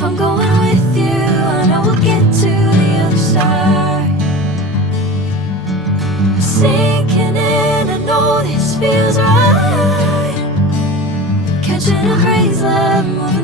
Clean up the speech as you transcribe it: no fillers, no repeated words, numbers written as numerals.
If I'm going with you, I know we'll get to the other side. Sinking in, I know this feels right. Catching a crazy love, moving